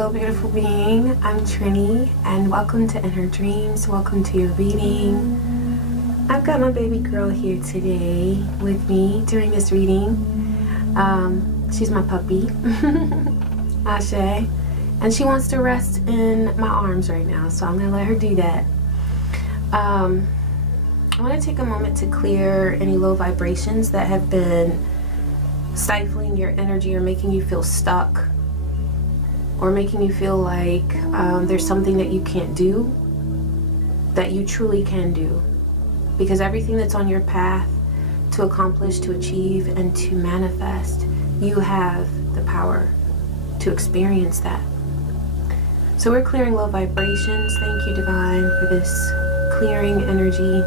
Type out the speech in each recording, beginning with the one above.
Hello, beautiful being. I'm Trini, and welcome to Inner Dreams. Welcome to your reading. I've got my baby girl here today with me during this reading. She's my puppy, Ashe, and she wants to rest in my arms right now, so I'm gonna let her do that. I want to take a moment to clear any low vibrations that have been stifling your energy or making you feel stuck, or making you feel like there's something that you can't do that you truly can do, because everything that's on your path to accomplish, to achieve, and to manifest, you have the power to experience that. So we're clearing low vibrations. Thank you, Divine, for this clearing energy.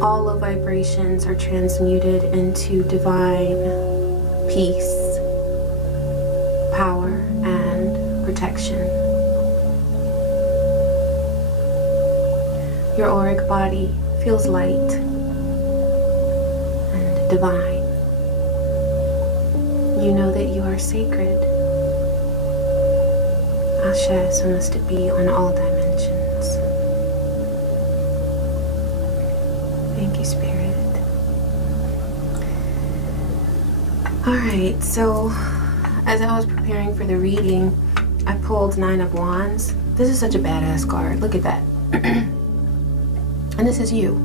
All low vibrations are transmuted into divine peace, power, and protection. Your auric body feels light and divine. You know that you are sacred. Ashe, so must it be on all dimensions. Thank you, Spirit. Alright, so as I was preparing for the reading, I pulled 9 of Wands. This is such a badass card. Look at that. And this is you.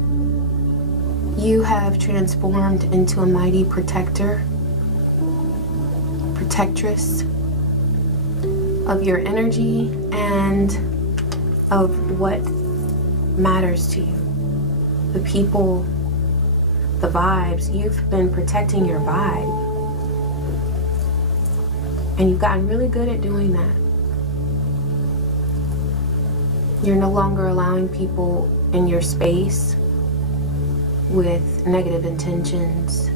You have transformed into a mighty protector, protectress of your energy and of what matters to you. The people, the vibes. You've been protecting your vibe. And you've gotten really good at doing that. You're no longer allowing people in your space with negative intentions.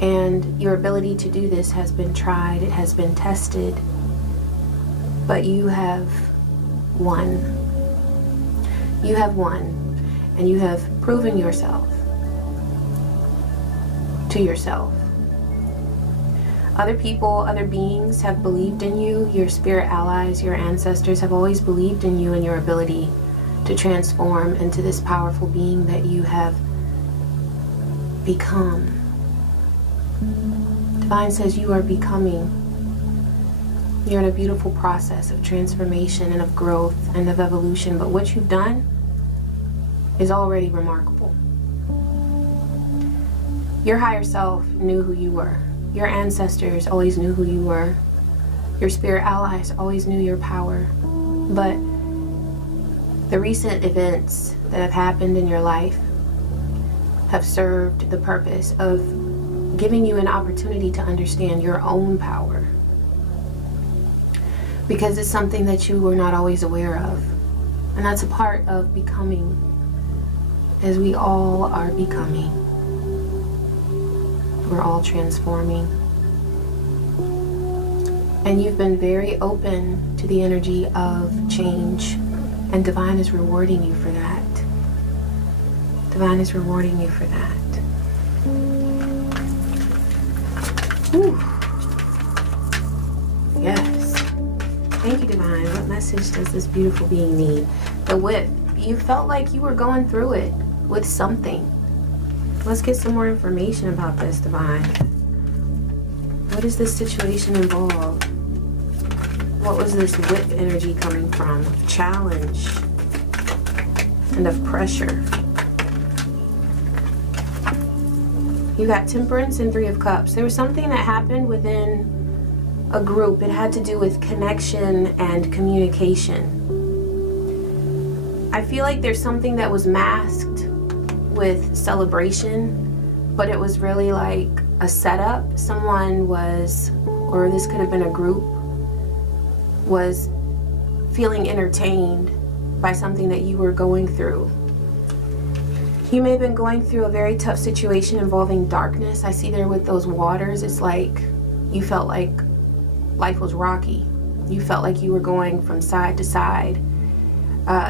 And your ability to do this has been tried, it has been tested, but you have won. You have won, and you have proven yourself to yourself. Other people, other beings have believed in you. Your spirit allies, your ancestors have always believed in you and your ability to transform into this powerful being that you have become. Divine says you are becoming. You're in a beautiful process of transformation and of growth and of evolution, but what you've done is already remarkable. Your higher self knew who you were. Your ancestors always knew who you were. Your spirit allies always knew your power. But the recent events that have happened in your life have served the purpose of giving you an opportunity to understand your own power. Because it's something that you were not always aware of. And that's a part of becoming, as we all are becoming. We're all transforming. And you've been very open to the energy of change. And Divine is rewarding you for that. Divine is rewarding you for that. Whew. Yes. Thank you, Divine. What message does this beautiful being need? The Whip. You felt like you were going through it with something. Let's get some more information about this, Divine. What does this situation involve? What was this whip energy coming from? Of challenge and of pressure. You got Temperance and 3 of Cups. There was something that happened within a group. It had to do with connection and communication. I feel like there's something that was masked with celebration, but it was really like a setup. Someone was, or this could have been a group, was feeling entertained by something that you were going through. You may have been going through a very tough situation involving darkness. I see there with those waters, it's like you felt like life was rocky. You felt like you were going from side to side.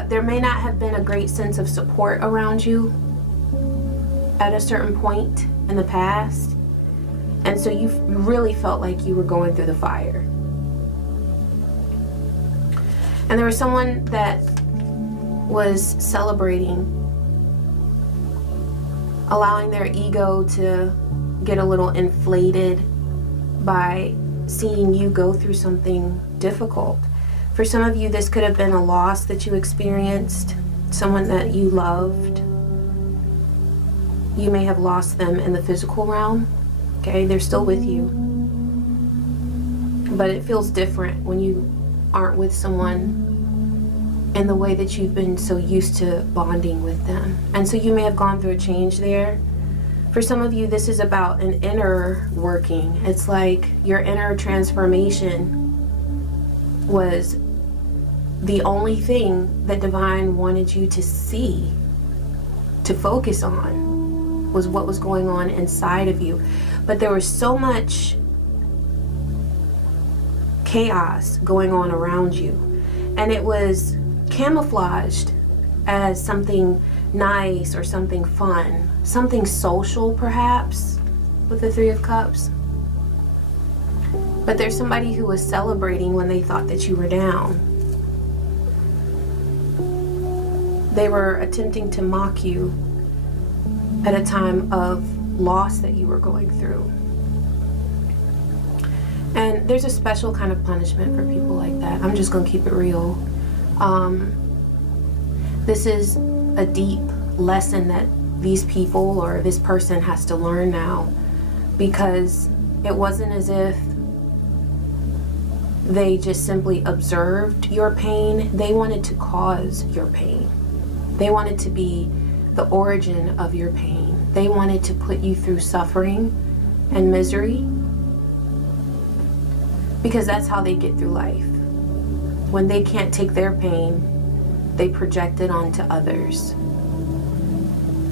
There may not have been a great sense of support around you at a certain point in the past, And so you really felt like you were going through the fire. And there was someone that was celebrating, allowing their ego to get a little inflated by seeing you go through something difficult. For some of you, this could have been a loss that you experienced, someone that you loved. You may have lost them in the physical realm. Okay, they're still with you. But it feels different when you aren't with someone in the way that you've been so used to bonding with them. And so you may have gone through a change there. For some of you, this is about an inner working. It's like your inner transformation was the only thing that Divine wanted you to see, to focus on, was what was going on inside of you. But there was so much chaos going on around you, and it was camouflaged as something nice or something fun, something social perhaps, with the Three of Cups. But there's somebody who was celebrating when they thought that you were down. They were attempting to mock you at a time of loss that you were going through. And there's a special kind of punishment for people like that. I'm just gonna keep it real. This is a deep lesson that these people or this person has to learn now, because it wasn't as if they just simply observed your pain. They wanted to cause your pain. They wanted to be the origin of your pain. They wanted to put you through suffering and misery, because that's how they get through life. When they can't take their pain, they project it onto others.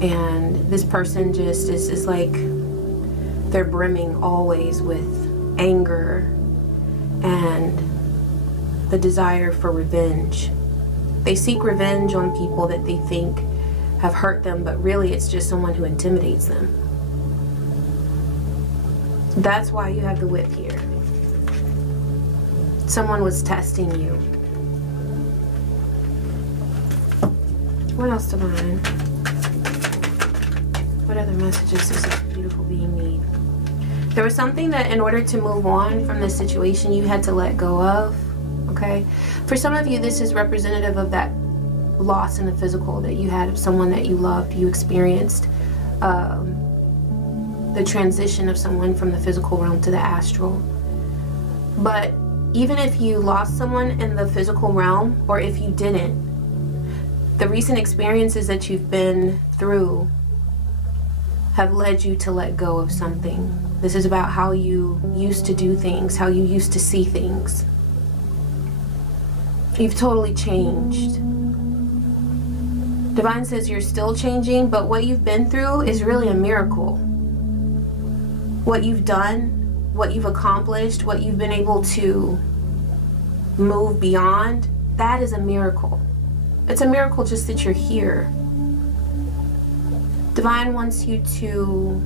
And this person just is like, they're brimming always with anger and the desire for revenge. They seek revenge on people that they think have hurt them, but really it's just someone who intimidates them. That's why you have the Whip here. Someone was testing you. What else, Divine? What other messages does this beautiful being need? There was something that in order to move on from this situation, you had to let go of, okay? For some of you, this is representative of that loss in the physical that you had of someone that you loved. You experienced the transition of someone from the physical realm to the astral. But even if you lost someone in the physical realm, or if you didn't, the recent experiences that you've been through have led you to let go of something. This is about how you used to do things, how you used to see things. You've totally changed. Divine says you're still changing, but what you've been through is really a miracle. What you've done, what you've accomplished, what you've been able to move beyond, that is a miracle. It's a miracle just that you're here. Divine wants you to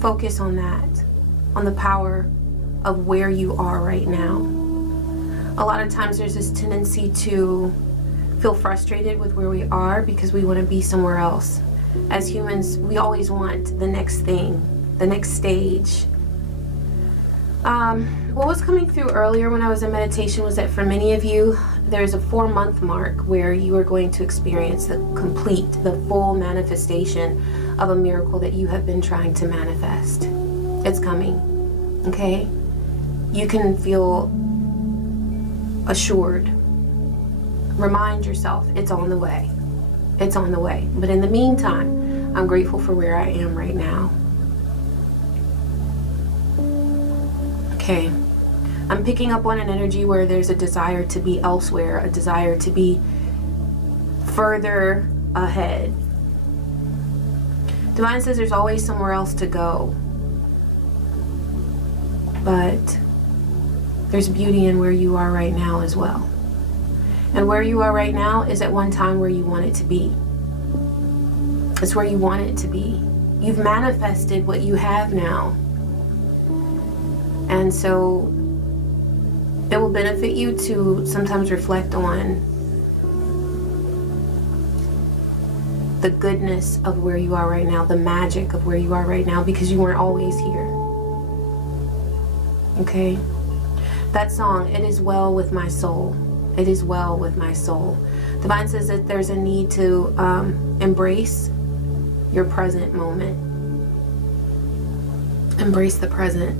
focus on that, on the power of where you are right now. A lot of times there's this tendency to feel frustrated with where we are because we want to be somewhere else. As humans, we always want the next thing, the next stage. What was coming through earlier when I was in meditation was that for many of you, there's a 4-month mark where you are going to experience the full manifestation of a miracle that you have been trying to manifest. It's coming, okay? You can feel assured. Remind yourself, it's on the way. It's on the way. But in the meantime, I'm grateful for where I am right now. Okay. I'm picking up on an energy where there's a desire to be elsewhere, a desire to be further ahead. Divine says there's always somewhere else to go. But there's beauty in where you are right now as well. And where you are right now is at one time where you want it to be. It's where you want it to be. You've manifested what you have now. And so it will benefit you to sometimes reflect on the goodness of where you are right now, the magic of where you are right now, because you weren't always here. Okay? That song, It Is Well With My Soul. It is well with my soul. Divine says that there's a need to embrace your present moment. Embrace the present.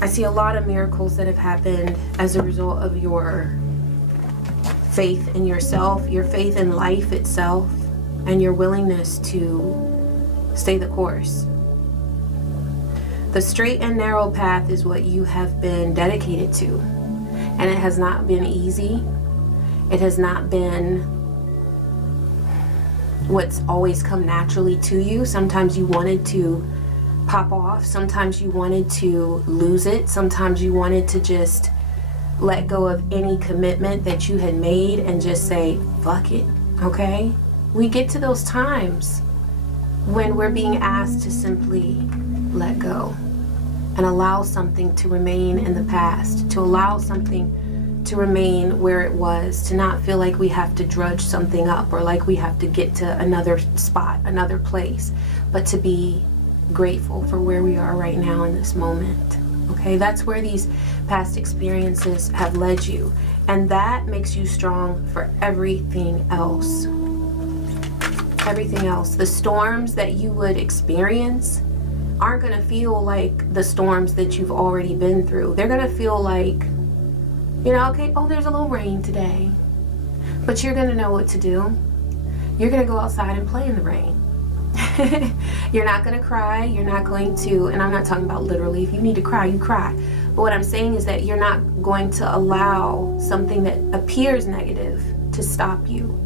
I see a lot of miracles that have happened as a result of your faith in yourself, your faith in life itself, and your willingness to stay the course. The straight and narrow path is what you have been dedicated to. And it has not been easy. It has not been what's always come naturally to you. Sometimes you wanted to pop off. Sometimes you wanted to lose it. Sometimes you wanted to just let go of any commitment that you had made and just say, fuck it, okay? We get to those times when we're being asked to simply let go and allow something to remain in the past, to allow something to remain where it was, to not feel like we have to drudge something up or like we have to get to another spot, another place, but to be grateful for where we are right now in this moment. Okay, that's where these past experiences have led you, and that makes you strong for everything else. Everything else. The storms that you would experience aren't going to feel like the storms that you've already been through. They're going to feel like, you know, okay, oh, there's a little rain today, but you're going to know what to do. You're going to go outside and play in the rain. You're not going to cry. You're not going to, and I'm not talking about literally, if you need to cry, you cry. But what I'm saying is that you're not going to allow something that appears negative to stop you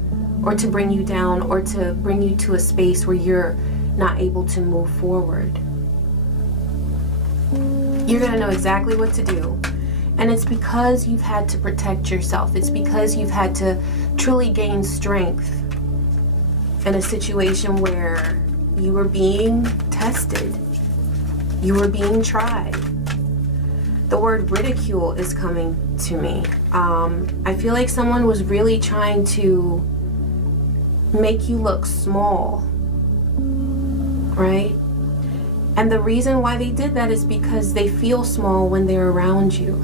or to bring you down or to bring you to a space where you're not able to move forward. You're going to know exactly what to do. And it's because you've had to protect yourself. It's because you've had to truly gain strength in a situation where you were being tested. You were being tried. The word ridicule is coming to me. I feel like someone was really trying to make you look small, right? And the reason why they did that is because they feel small when they're around you.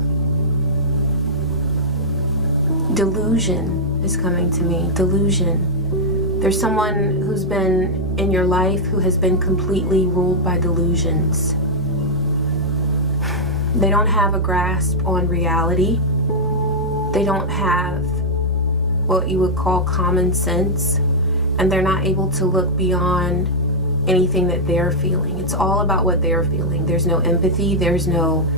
Delusion is coming to me. Delusion. There's someone who's been in your life who has been completely ruled by delusions. They don't have a grasp on reality. They don't have what you would call common sense, and they're not able to look beyond anything that they're feeling. It's all about what they're feeling. There's no empathy, there's no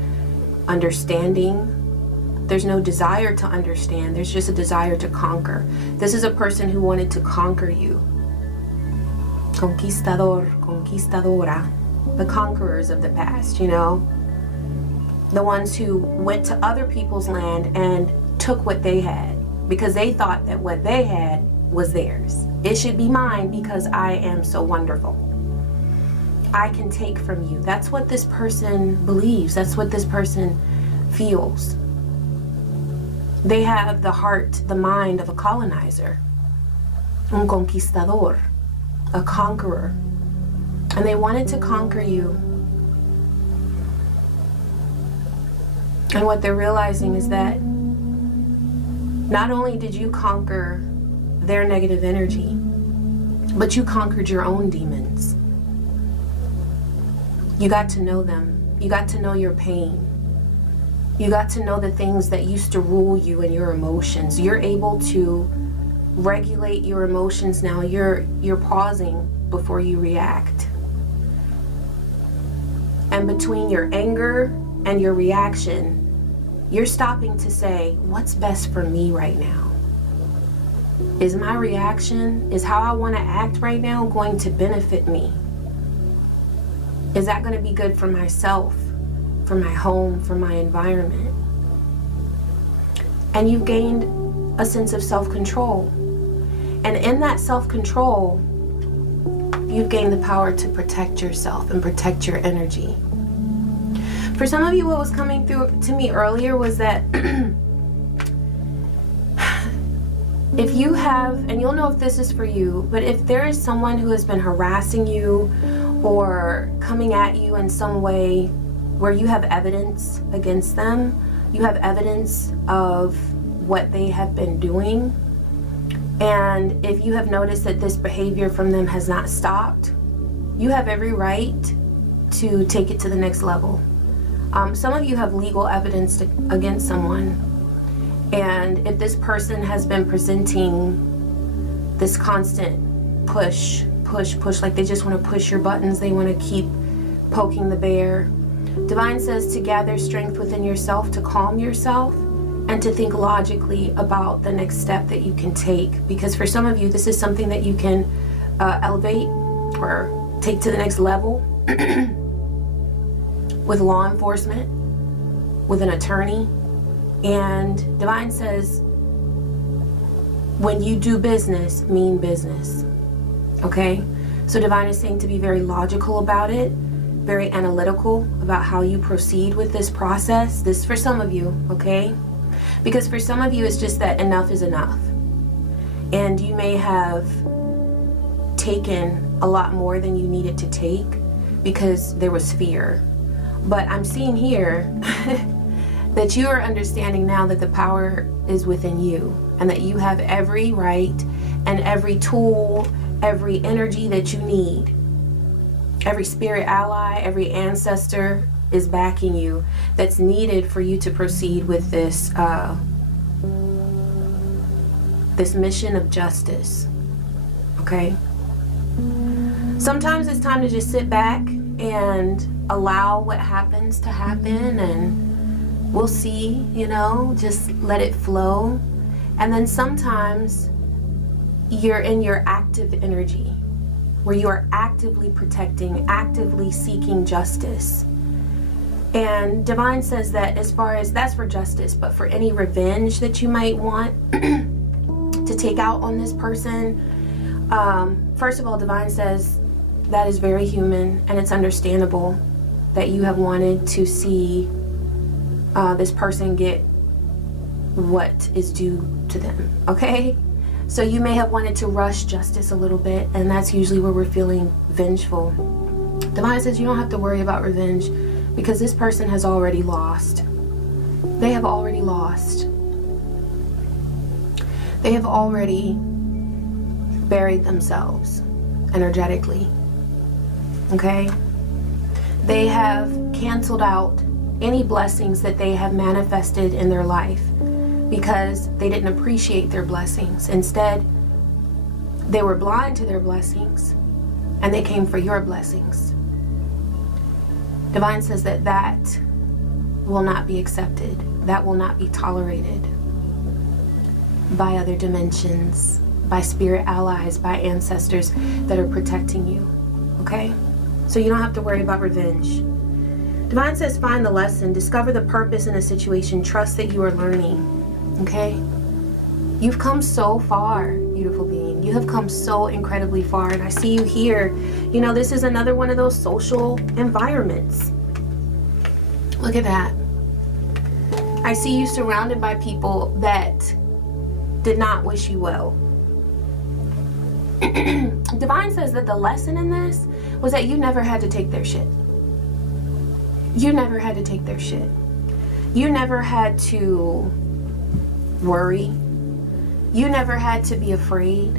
understanding, there's no desire to understand. There's just a desire to conquer. This is a person who wanted to conquer you. Conquistador, conquistadora. The conquerors of the past, you know? The ones who went to other people's land and took what they had because they thought that what they had was theirs. It should be mine because I am so wonderful. I can take from you. That's what this person believes. That's what this person feels. They have the heart, the mind of a colonizer. Un conquistador. A conqueror. And they wanted to conquer you. And what they're realizing is that not only did you conquer their negative energy, but you conquered your own demons. You got to know them. You got to know your pain. You got to know the things that used to rule you and your emotions. You're able to regulate your emotions now. You're pausing before you react. And between your anger and your reaction, you're stopping to say, what's best for me right now? Is my reaction, is how I want to act right now going to benefit me? Is that going to be good for myself, for my home, for my environment? And you've gained a sense of self-control. And in that self-control, you've gained the power to protect yourself and protect your energy. For some of you, what was coming through to me earlier was that if you have, and you'll know if this is for you, but if there is someone who has been harassing you or coming at you in some way where you have evidence against them, you have evidence of what they have been doing, and if you have noticed that this behavior from them has not stopped, you have every right to take it to the next level. Some of you have legal evidence against someone, and if this person has been presenting this constant push, like they just want to push your buttons, they want to keep poking the bear, Divine says to gather strength within yourself, to calm yourself, and to think logically about the next step that you can take. Because for some of you, this is something that you can elevate or take to the next level with law enforcement, with an attorney. And Divine says, when you do business, mean business. Okay? So Divine is saying to be very logical about it, very analytical about how you proceed with this process. This for some of you, okay? Because for some of you, it's just that enough is enough. And you may have taken a lot more than you needed to take because there was fear. But I'm seeing here that you are understanding now that the power is within you, and that you have every right and every tool, every energy that you need. Every spirit ally, every ancestor is backing you, that's needed for you to proceed with this this mission of justice. Okay? Sometimes it's time to just sit back and allow what happens to happen, and we'll see, you know, just let it flow. And then sometimes you're in your active energy, where you are actively protecting, actively seeking justice. And Divine says that as far as that's for justice, but for any revenge that you might want to take out on this person, first of all, Divine says that is very human, and it's understandable that you have wanted to see this person get what is due to them, okay? So you may have wanted to rush justice a little bit, and that's usually where we're feeling vengeful. Divine says you don't have to worry about revenge, because this person has already lost. They have already lost. They have already buried themselves energetically. Okay? They have canceled out any blessings that they have manifested in their life because they didn't appreciate their blessings. Instead, they were blind to their blessings, and they came for your blessings. Divine says that that will not be accepted. That will not be tolerated by other dimensions, by spirit allies, by ancestors that are protecting you. Okay? So you don't have to worry about revenge. Divine says find the lesson, discover the purpose in a situation, trust that you are learning. Okay? You've come so far, beautiful being. You have come so incredibly far, and I see you here. You know, this is another one of those social environments. Look at that. I see you surrounded by people that did not wish you well. Divine says that the lesson in this was that you never had to take their shit. You never had to take their shit. You never had to worry. You never had to be afraid.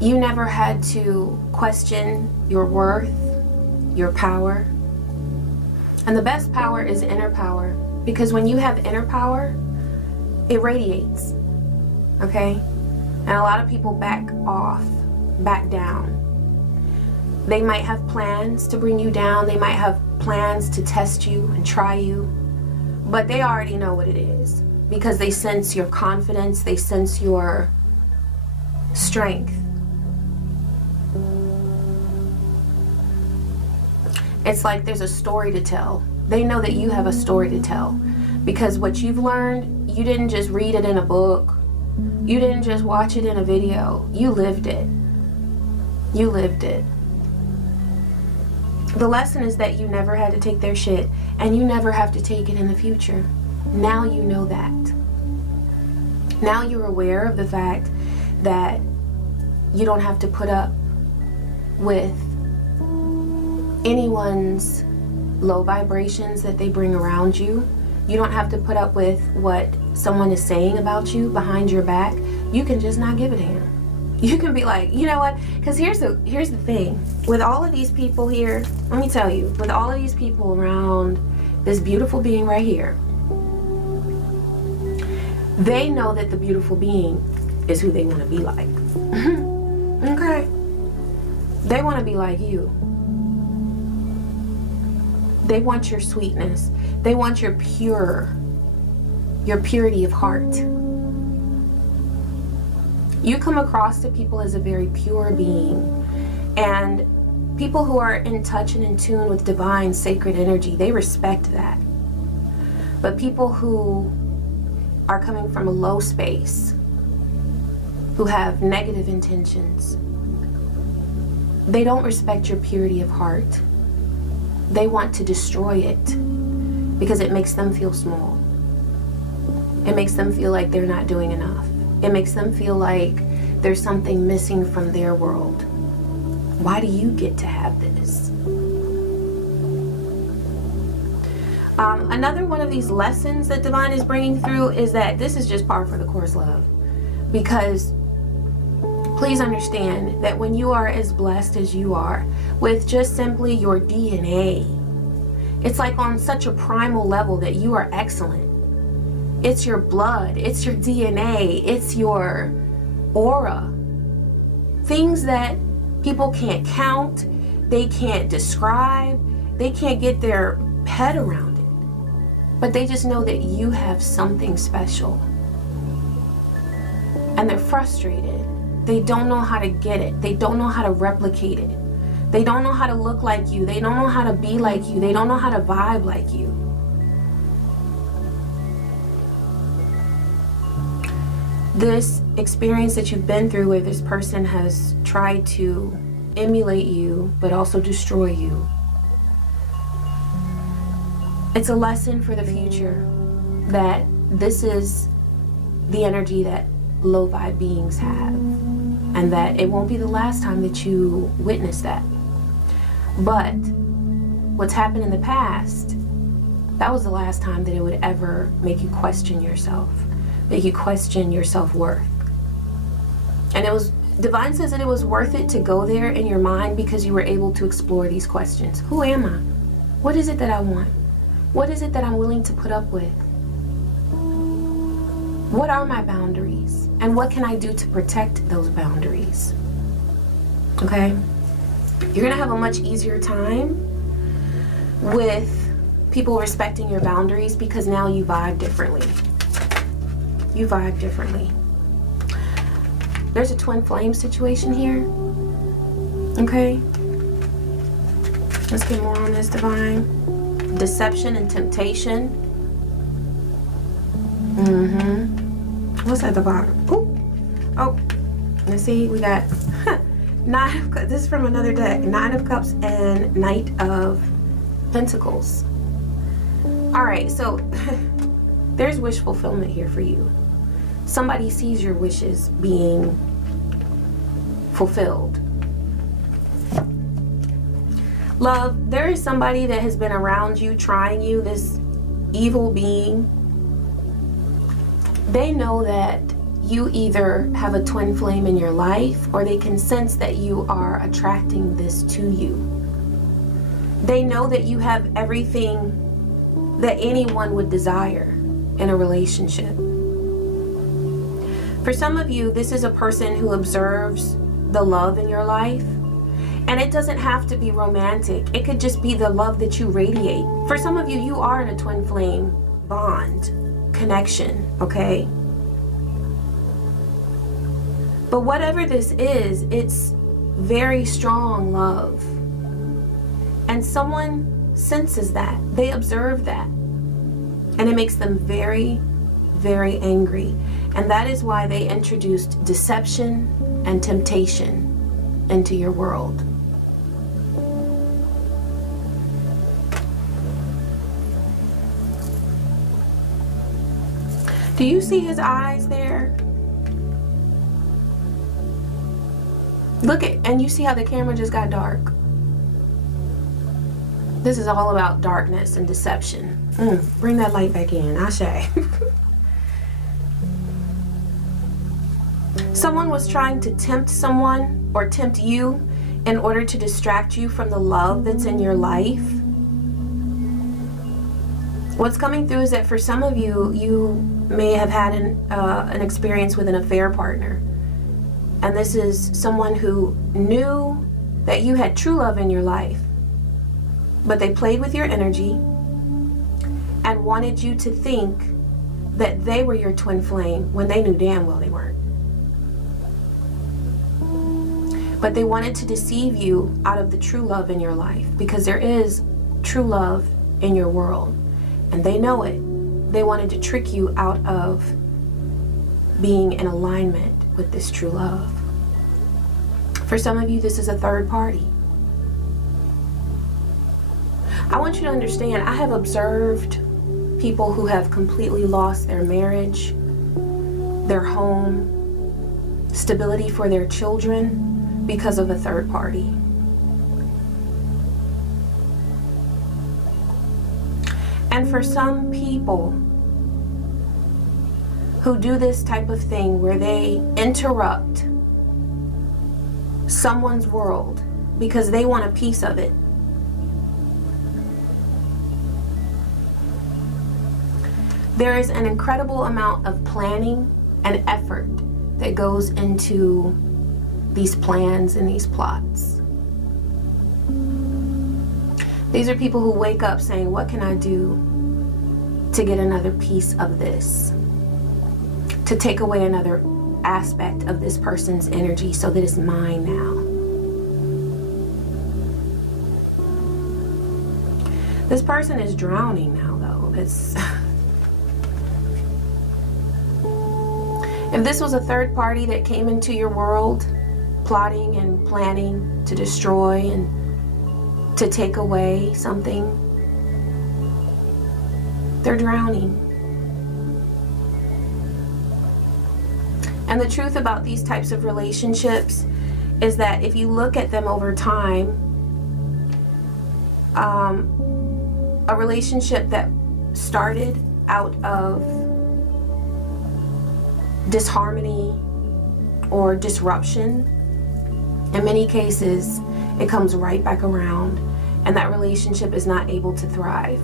You never had to question your worth, your power. And the best power is inner power, because when you have inner power, it radiates. Okay? And a lot of people back off, back down. They might have plans to bring you down. They might have plans to test you and try you. But they already know what it is, because they sense your confidence. They sense your strength. It's like there's a story to tell. They know that you have a story to tell, because what you've learned, you didn't just read it in a book. You didn't just watch it in a video. You lived it. You lived it. The lesson is that you never had to take their shit, and you never have to take it in the future. Now you know that. Now you're aware of the fact that you don't have to put up with anyone's low vibrations that they bring around you. You don't have to put up with what someone is saying about you behind your back. You can just not give a damn. You can be like, you know what? Because here's the thing. With all of these people here, let me tell you, with all of these people around this beautiful being right here, they know that the beautiful being is who they want to be like. Okay? They want to be like you. They want your sweetness. They want your purity of heart. You come across to people as a very pure being, and people who are in touch and in tune with divine sacred energy, they respect that. But people who are coming from a low space, who have negative intentions, they don't respect your purity of heart. They want to destroy it because it makes them feel small. It makes them feel like they're not doing enough. It makes them feel like there's something missing from their world. Why do you get to have this? Another one of these lessons that Divine is bringing through is that this is just par for the course, love. Because please understand that when you are as blessed as you are with just simply your DNA, it's like on such a primal level that you are excellent. It's your blood, it's your DNA, it's your aura. Things that people can't count, they can't describe, they can't get their head around it. But they just know that you have something special. And they're frustrated. They don't know how to get it. They don't know how to replicate it. They don't know how to look like you. They don't know how to be like you. They don't know how to vibe like you. This experience that you've been through where this person has tried to emulate you but also destroy you, it's a lesson for the future that this is the energy that low vibe beings have, and that it won't be the last time that you witness that. But what's happened in the past, that was the last time that it would ever make you question yourself, make you question your self-worth. And it was, Divine says that it was worth it to go there in your mind because you were able to explore these questions. Who am I? What is it that I want? What is it that I'm willing to put up with? What are my boundaries? And what can I do to protect those boundaries? Okay? You're gonna have a much easier time with people respecting your boundaries because now you vibe differently. You vibe differently. There's a twin flame situation here. Okay? Let's get more on this, Divine. Deception and temptation. What's at the bottom? Ooh. Oh, let's see. We got Nine of Cups. This is from another deck. Nine of Cups and Knight of Pentacles. All right, so there's wish fulfillment here for you. Somebody sees your wishes being fulfilled. Love, there is somebody that has been around you, trying you, this evil being. They know that you either have a twin flame in your life or they can sense that you are attracting this to you. They know that you have everything that anyone would desire in a relationship. For some of you, this is a person who observes the love in your life. And it doesn't have to be romantic. It could just be the love that you radiate. For some of you, you are in a twin flame bond, connection, okay? But whatever this is, it's very strong love. And someone senses that. They observe that. And it makes them very, very angry. And that is why they introduced deception and temptation into your world. Do you see his eyes there? Look at, and you see how the camera just got dark? This is all about darkness and deception. Bring that light back in, Ashe. Someone was trying to tempt someone or tempt you in order to distract you from the love that's in your life. What's coming through is that for some of you, you may have had an experience with an affair partner. And this is someone who knew that you had true love in your life, but they played with your energy and wanted you to think that they were your twin flame when they knew damn well they weren't. But they wanted to deceive you out of the true love in your life, because there is true love in your world. And they know it. They wanted to trick you out of being in alignment with this true love. For some of you, this is a third party. I want you to understand, I have observed people who have completely lost their marriage, their home, stability for their children because of a third party. And for some people who do this type of thing where they interrupt someone's world because they want a piece of it, there is an incredible amount of planning and effort that goes into these plans and these plots. These are people who wake up saying, what can I do to get another piece of this? To take away another aspect of this person's energy so that it's mine now. This person is drowning now, though. If this was a third party that came into your world, plotting and planning to destroy and to take away something, they're drowning. And the truth about these types of relationships is that if you look at them over time, a relationship that started out of disharmony or disruption, in many cases, it comes right back around, and that relationship is not able to thrive.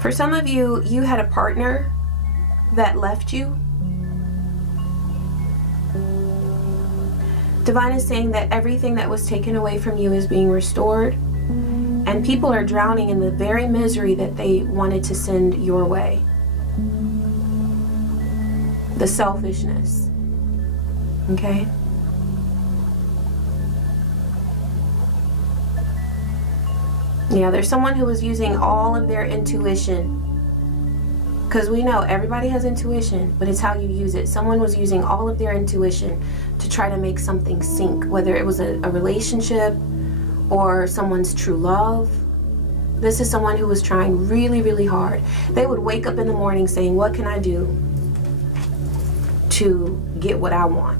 For some of you, you had a partner that left you. Divine is saying that everything that was taken away from you is being restored, and people are drowning in the very misery that they wanted to send your way. The selfishness. Okay? Yeah, there's someone who was using all of their intuition. Because we know everybody has intuition, but it's how you use it. Someone was using all of their intuition to try to make something sink, whether it was a relationship or someone's true love. This is someone who was trying really, really hard. They would wake up in the morning saying, what can I do to get what I want?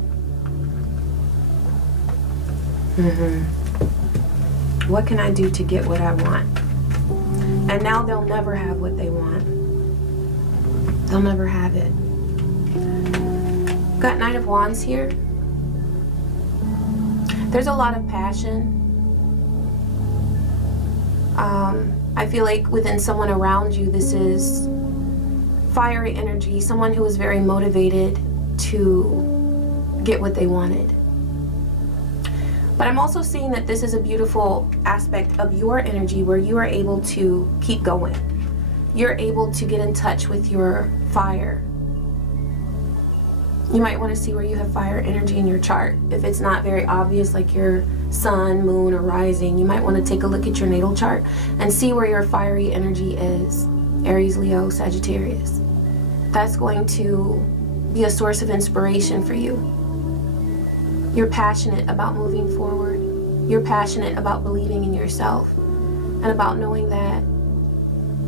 What can I do to get what I want? And now they'll never have what they want. They'll never have it. Got Knight of Wands here. There's a lot of passion. I feel like within someone around you, this is fiery energy, someone who is very motivated to get what they wanted. But I'm also seeing that this is a beautiful aspect of your energy where you are able to keep going. You're able to get in touch with your fire. You might want to see where you have fire energy in your chart. If it's not very obvious, like your sun, moon, or rising, you might want to take a look at your natal chart and see where your fiery energy is. Aries, Leo, Sagittarius. That's going to be a source of inspiration for you. You're passionate about moving forward. You're passionate about believing in yourself and about knowing that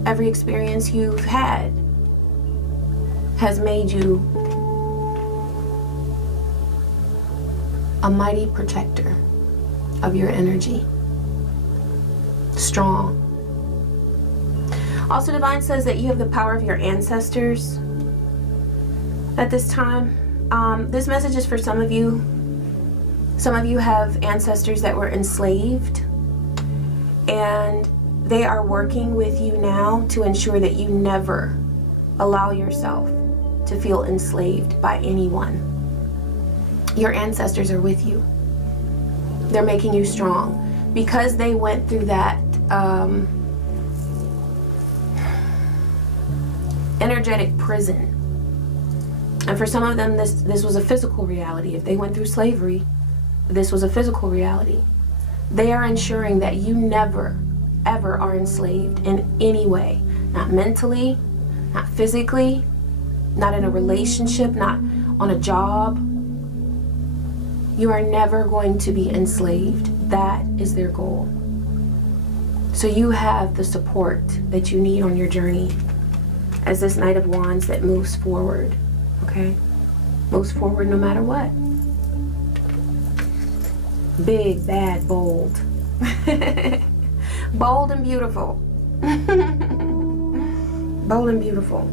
every experience you've had has made you a mighty protector of your energy. Strong. Also, Divine says that you have the power of your ancestors at this time. This message is for some of you. Some of you have ancestors that were enslaved, and they are working with you now to ensure that you never allow yourself to feel enslaved by anyone. Your ancestors are with you. They're making you strong because they went through that energetic prison. And for some of them, this was a physical reality. If they went through slavery, this was a physical reality. They are ensuring that you never, ever are enslaved in any way. Not mentally, not physically, not in a relationship, not on a job. You are never going to be enslaved. That is their goal. So you have the support that you need on your journey as this Knight of Wands that moves forward, okay? Moves forward no matter what. Big, bad, bold. Bold and beautiful. Bold and beautiful.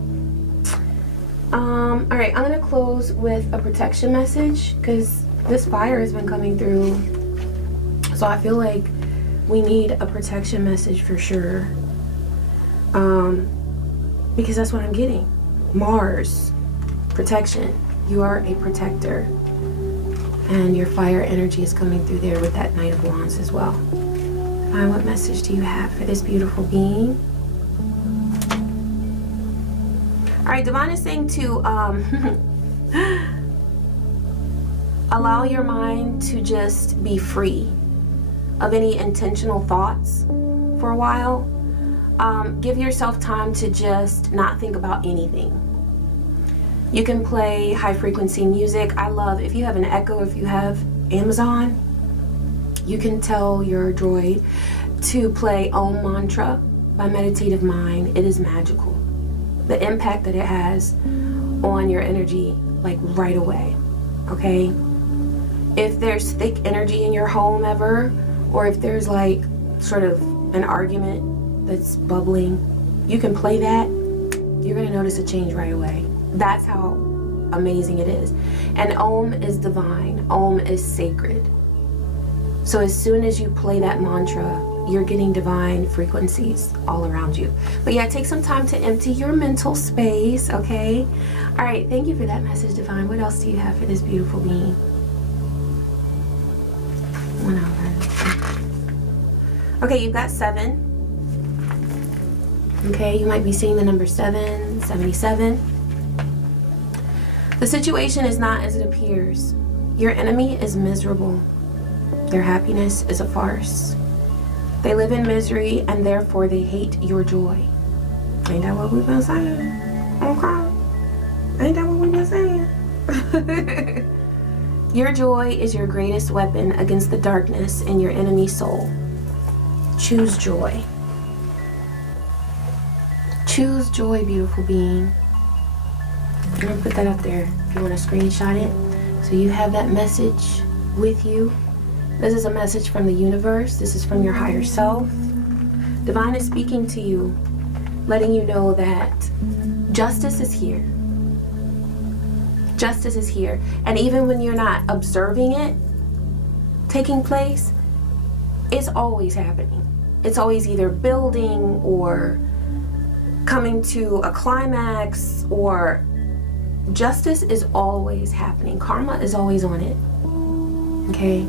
All right, I'm gonna close with a protection message because this fire has been coming through. So I feel like we need a protection message for sure. Because that's what I'm getting. Mars, protection. You are a protector. And your fire energy is coming through there with that Knight of Wands as well. What message do you have for this beautiful being? All right, Divine is saying to allow your mind to just be free of any intentional thoughts for a while. Give yourself time to just not think about anything. You can play high frequency music. I love, if you have an Echo, if you have Amazon, you can tell your droid to play Om Mantra by Meditative Mind. It is magical. The impact that it has on your energy, like right away, okay? If there's thick energy in your home ever, or if there's like sort of an argument that's bubbling, you can play that, you're gonna notice a change right away. That's how amazing it is. And Om is divine. Om is sacred. So as soon as you play that mantra, you're getting divine frequencies all around you. But yeah, take some time to empty your mental space, okay? All right, thank you for that message, Divine. What else do you have for this beautiful being? 1 hour. Okay, you've got 7. Okay, you might be seeing the number 7, 77. The situation is not as it appears. Your enemy is miserable. Their happiness is a farce. They live in misery and therefore they hate your joy. Ain't that what we've been saying? Okay. Ain't that what we've been saying? Your joy is your greatest weapon against the darkness in your enemy's soul. Choose joy. Choose joy, beautiful being. I'm going to put that up there if you want to screenshot it. So you have that message with you. This is a message from the universe. This is from your higher self. Divine is speaking to you, letting you know that justice is here. Justice is here. And even when you're not observing it taking place, it's always happening. It's always either building or coming to a climax, or justice is always happening. Karma is always on it. Okay?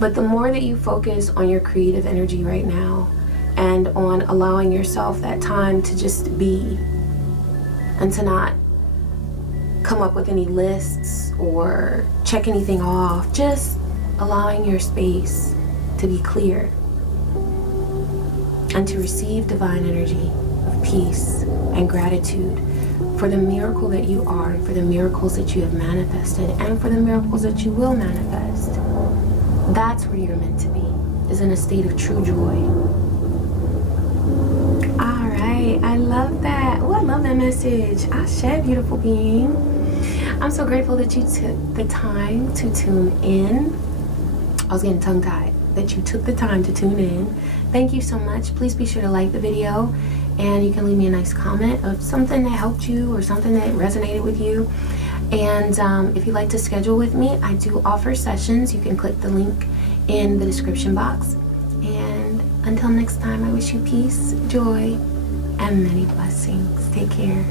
But the more that you focus on your creative energy right now and on allowing yourself that time to just be and to not come up with any lists or check anything off, just allowing your space to be clear and to receive divine energy of peace and gratitude for the miracle that you are, for the miracles that you have manifested, and for the miracles that you will manifest. That's where you're meant to be, is in a state of true joy. All right, I love that. Oh, I love that message. Ashe, beautiful being. I'm so grateful that you took the time to tune in. I was getting tongue-tied. That you took the time to tune in. Thank you so much. Please be sure to like the video, and you can leave me a nice comment of something that helped you or something that resonated with you. And if you'd like to schedule with me, I do offer sessions. You can click the link in the description box. And until next time, I wish you peace, joy, and many blessings. Take care.